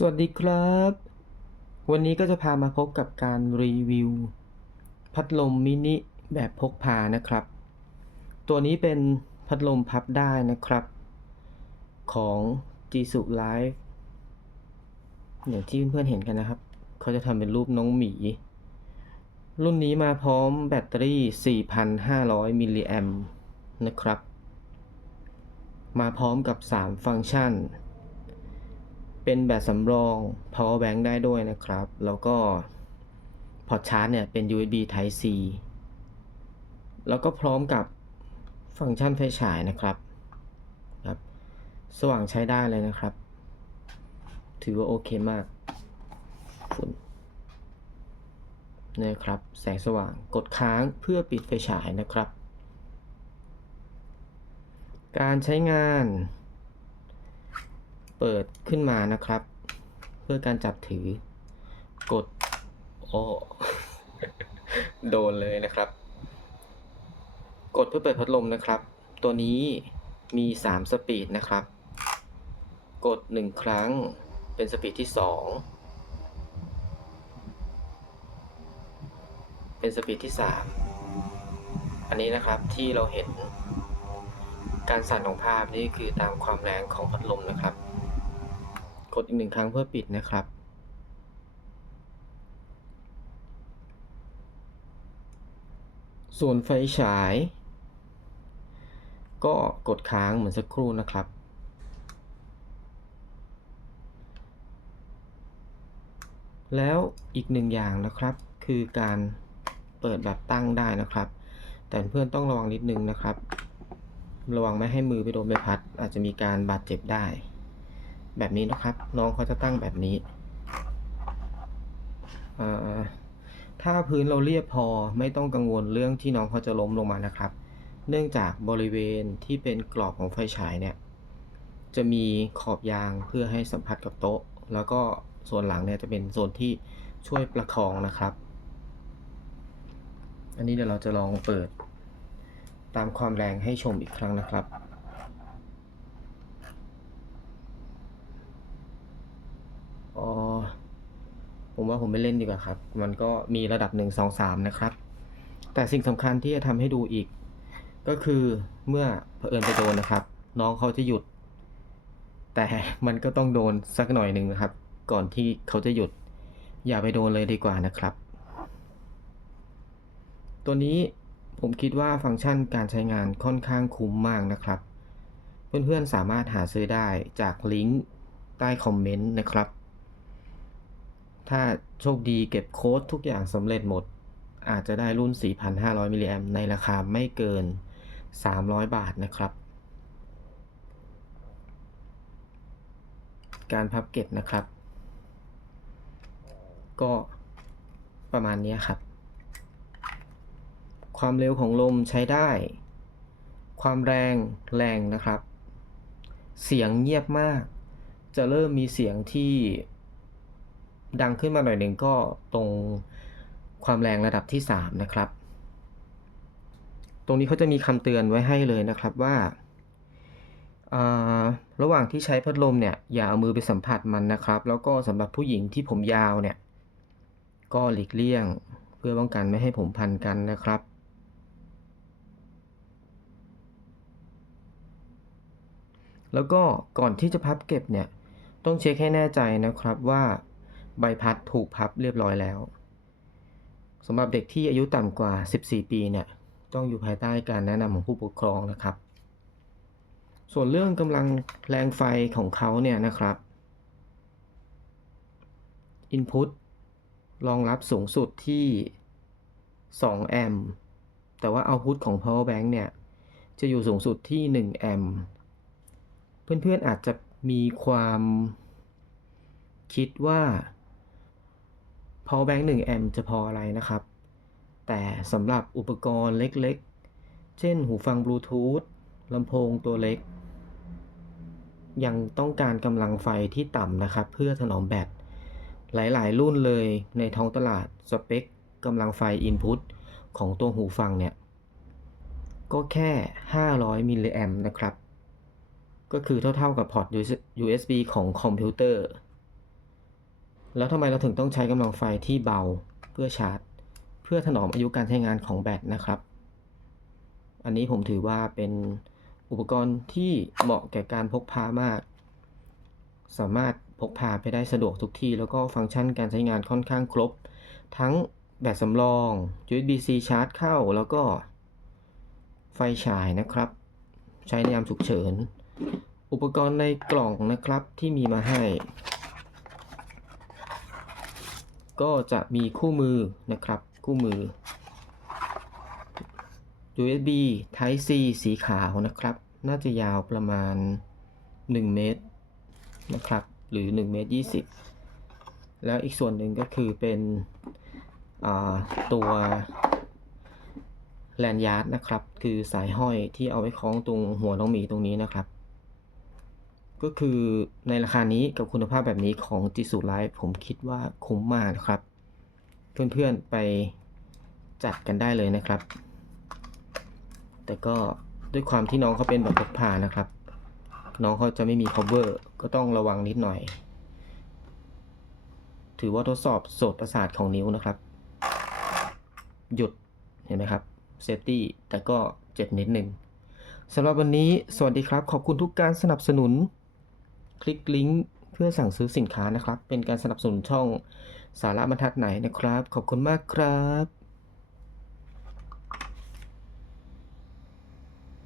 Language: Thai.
สวัสดีครับ วันนี้ก็จะพามาพบกับการรีวิว พัดลมมินิแบบพกพานะครับ ตัวนี้เป็นพัดลมพับได้นะครับ ของ g s u Live อย่างที่เพื่อนๆเห็นกันนะครับ เขาจะทำเป็นรูปน้องหมี รุ่นนี้มาพร้อมแบตเตอรี่ 4,500 มิลลิแอมนะครับ มาพร้อมกับ 3 ฟังก์ชัน เป็นแบตสำรอง power bank ได้ด้วยนะครับ แล้วก็พอร์ตชาร์จเนี่ยเป็น USB Type C แล้วก็พร้อมกับฟังก์ชันไฟฉายนะครับครับ สว่างใช้ได้เลยนะครับ ถือว่าโอเคมากฝุ่นนะครับ แสงสว่างกดค้างเพื่อปิดไฟฉายนะครับ การใช้งาน เปิดขึ้นมานะครับ เพื่อการจับถือกดโอ้โดนเลยนะครับ กดเพื่อเปิดพัดลมนะครับ ตัวนี้มี 3 สปีดนะครับ กด 1 ครั้งเป็นสปีดที่ 2 เป็นสปีดที่ 3 อันนี้นะครับที่เราเห็นการสั่นของภาพนี่คือตามความแรงของพัดลมนะครับ กดอีกหนึ่งครั้งเพื่อปิดนะครับ ส่วนไฟฉาย ก็กดค้างเหมือนสักครู่นะครับ แล้วอีกหนึ่งอย่างนะครับ คือการเปิดแบบตั้งได้นะครับ แต่เพื่อนต้องระวังนิดนึงนะครับ ระวังไม่ให้มือไปโดนใบพัด อาจจะมีการบาดเจ็บได้ แบบนี้นะครับ น้องเขาจะตั้งแบบนี้ ถ้าพื้นเราเรียบพอไม่ต้องกังวลเรื่องที่น้องเขาจะล้มลงมานะครับ เนื่องจากบริเวณที่เป็นกรอบของไฟฉายเนี่ย จะมีขอบยางเพื่อให้สัมผัสกับโต๊ะ แล้วก็ส่วนหลังเนี่ยจะเป็นโซนที่ช่วยประคองนะครับ อันนี้เดี๋ยวเราจะลองเปิดตามความแรงให้ชมอีกครั้งนะครับ ออผมว่าผมไม่เล่นดีกว่าครับ มันก็มีระดับ1 2 3นะครับ แต่สิ่งสำคัญที่จะทำให้ดูอีก ก็คือเมื่อเผอิญไปโดนนะครับ น้องเขาจะหยุด แต่มันก็ต้องโดนสักหน่อยหนึ่งนะครับ ก่อนที่เขาจะหยุด อย่าไปโดนเลยดีกว่านะครับ ตัวนี้ผมคิดว่าฟังก์ชันการใช้งานค่อนข้างคุ้มมากนะครับ เพื่อนๆสามารถหาซื้อได้จากลิงก์ใต้คอมเมนต์นะครับ ถ้าโชคดีเก็บโค้ดทุกอย่างสำเร็จหมด อาจจะได้รุ่น 4,500 มิลลิแอมในราคาไม่เกิน 300 บาทนะครับ การพับเก็บนะครับ ก็ประมาณนี้ครับ ความเร็วของลมใช้ได้ ความแรงแรงนะครับ เสียงเงียบมาก จะเริ่มมีเสียงที่ ดังขึ้นมาหน่อยหนึ่งก็ตรงความแรงระดับที่ 3 นะครับ ตรงนี้เขาจะมีคำเตือนไว้ให้เลยนะครับว่าอ่า ระหว่างที่ใช้พัดลมเนี่ย อย่าเอามือไปสัมผัสมันนะครับ แล้วก็สำหรับผู้หญิงที่ผมยาวเนี่ย ก็หลีกเลี่ยงเพื่อป้องกันไม่ให้ผมพันกันนะครับแล้วก็ก่อนที่จะพับเก็บเนี่ย ต้องเช็คให้แน่ใจนะครับว่า ใบพัดถูกพับเรียบร้อยแล้วสำหรับเด็กที่อายุต่ำกว่า 14 ปีเนี่ยต้องอยู่ภายใต้การแนะนำของผู้ปกครองนะครับ ส่วนเรื่องกำลังแรงไฟของเขาเนี่ยนะครับ Input รองรับสูงสุดที่ 2 แอมป์แต่ว่า Output ของ Power Bank เนี่ยจะอยู่สูงสุดที่ 1 แอมป์เพื่อนๆอาจจะมีความคิดว่า power bank 1แอมป์จะพออะไรนะครับ แต่สำหรับอุปกรณ์เล็กๆ เช่นหูฟังบลูทูธลำโพงตัวเล็ก ยังต้องการกำลังไฟที่ต่ำนะครับ เพื่อถนอมแบต หลายๆ รุ่นเลยในท้องตลาดสเปคกำลังไฟ Input ของตัวหูฟังเนี่ย ก็แค่ 500มิลลิแอมป์นะครับ ก็คือเท่าๆกับพอร์ต USB ของคอมพิวเตอร์ แล้วทำไมเราถึงต้องใช้กำลังไฟที่เบาเพื่อชาร์จ เพื่อถนอมอายุการใช้งานของแบตนะครับ อันนี้ผมถือว่าเป็นอุปกรณ์ที่เหมาะแก่การพกพามาก สามารถพกพาไปได้สะดวกทุกที่ แล้วก็ฟังก์ชันการใช้งานค่อนข้างครบ ทั้งแบตสำรอง USB-C ชาร์จเข้า แล้วก็ไฟฉายนะครับ ใช้ในยามฉุกเฉิน อุปกรณ์ในกล่องนะครับที่มีมาให้ ก็จะมีคู่มือนะครับ คู่มือ USB Type C สีขาวนะครับ น่าจะยาวประมาณ 1 เมตรนะครับ หรือ 1 เมตร 20 แล้วอีกส่วนหนึ่งก็คือเป็นตัวแลนยาร์ดนะครับ คือสายห้อยที่เอาไว้คล้องตรงหัวน้องหมีตรงนี้นะครับ ก็คือในราคานี้กับคุณภาพแบบนี้ของจิสุไลฟ์ผมคิดว่าคุ้มมากนะครับ เพื่อนๆไปจัดกันได้เลยนะครับ แต่ก็ด้วยความที่น้องเขาเป็นแบบพกพานะครับ น้องเขาจะไม่มี cover ก็ต้องระวังนิดหน่อย ถือว่าทดสอบโสตประสาทของนิ้วนะครับ หยุดเห็นไหมครับเซฟตี้แต่ก็เจ็บนิดหนึ่งสำหรับวันนี้สวัสดีครับ ขอบคุณทุกการสนับสนุน คลิกลิงก์เพื่อสั่งซื้อสินค้านะครับ เป็นการสนับสนุนช่องสาระบรรทัดไหนนะครับ ขอบคุณมากครับ